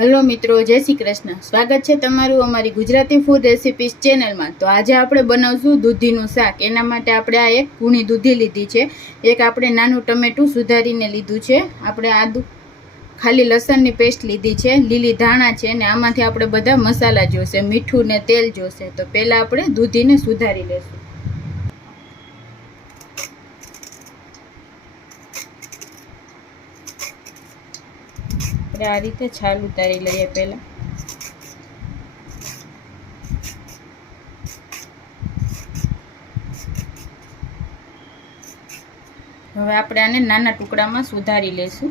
Hello मित्रों, जय श्री कृष्ण। स्वागत है तमारू अमारी गुजराती फूड रेसिपीज चेनल में। तो आज आपणे बनावशुं दूधीनुं शाक। एना माटे आपणे आ एक कूणी दूधी लीधी छे, एक आपणे नानुं टमेटुं सुधारीने लीधुं छे, आपणे आदु खाली लसणनी पेस्ट लीधी छे, लीली धाणा छे ने आमांथी आपणे बधा मसाला जोईशे, मीठुं ने तेल जोईशे। तो पहेला आपणे दूधीने सुधारी लेशुं। आ रीते छाल उतारी लईए। पहेला हवे आपणे आने नाना टुकड़ामां सुधारी लेशुं।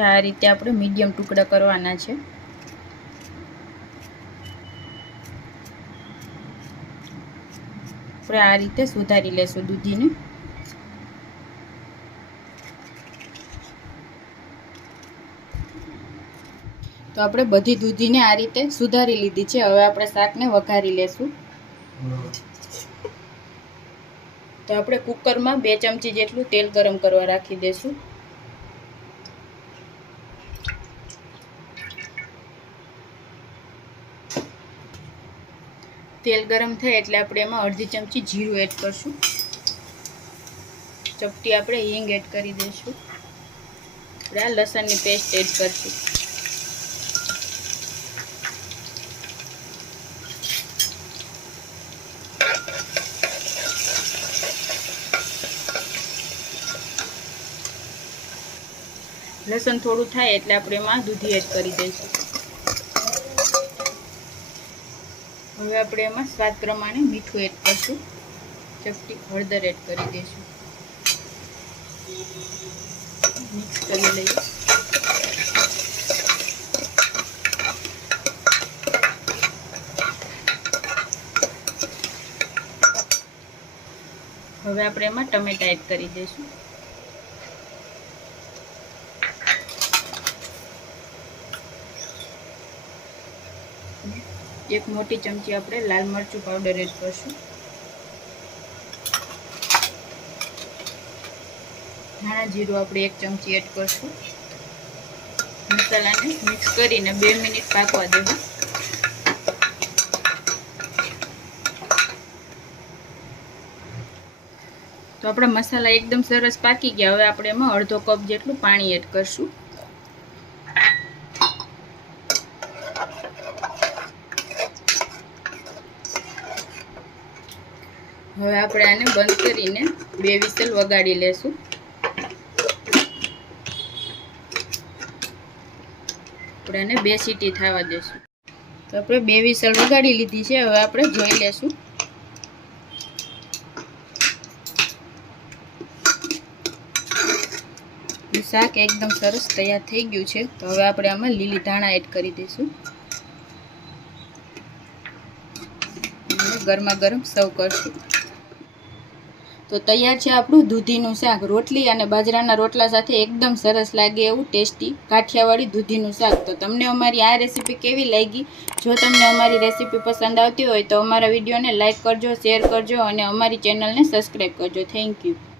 आ रीते आपणे मीडियम टुकड़ा करवाना छे। આપણે આ રીતે સુધારી લેશું દૂધીને। તો આપણે બધી દૂધીને આ રીતે સુધારી લીધી છે। હવે આપણે શાકને વઘારી લેશું। તો આપણે કુકરમાં 2 ચમચી જેટલું તેલ ગરમ કરવા રાખી દેશું। तेल गरम थाय एटले आपणे एमां अर्धी चमची जीरुं एड करशुं। चपटी आपणे हींग एड करी दईशुं। आपणे आ लसणनी पेस्ट एड करशुं। लसण थोड़ुं थाय एटले आपणे एमां दूधी एड करी दईशुं। હવે આપણે એમાં સ્વાદ પ્રમાણે મીઠું એડ કરશું। ચપટી હળદર એડ કરી દઈશું। મિક્સ કરી લઈએ। હવે આપણે એમાં ટમેટા એડ કરી દઈશું। एक मोटी चमची आपणे लाल मरचुं पाउडर एड करशुं। धाणा जीरुं आपणे 1 चमची एड करशुं। मसालाने मिक्स करीने 2 मिनिट पाकवा देवुं। तो आपणा मसाला एकदम सरस पाकी गया। हवे आपणे एमां अर्धो कप जेटलुं पाणी एड करशुं। હવે આપણે આને બંધ કરીને 2 વિસલ વગાડી લેશું। આપણે આને 2 સીટી થવા દેશું। તો આપણે 2 વિસલ વગાડી લીધી છે। હવે આપણે જોઈ લેશું। શાક એકદમ સરસ તૈયાર થઈ ગયું છે। તો હવે આપણે આમાં લીલી ધાણા એડ કરી દઈશું અને ગરમા ગરમ સર્વ કરશું। तो तैयार है आपणुं दूधीनुं शाक। रोटली अने बाजराना रोटला साथे एकदम सरस लागे एवुं टेस्टी काठियावाड़ी दूधीनुं शाक। तो तमने अमारी आ रेसिपी केवी लागी? जो तमने अमारी रेसिपी पसंद आवती होय तो अमारा विडियोने लाइक करजो, शेर करजो अने अमारी चेनलने सब्सक्राइब करजो। Thank you.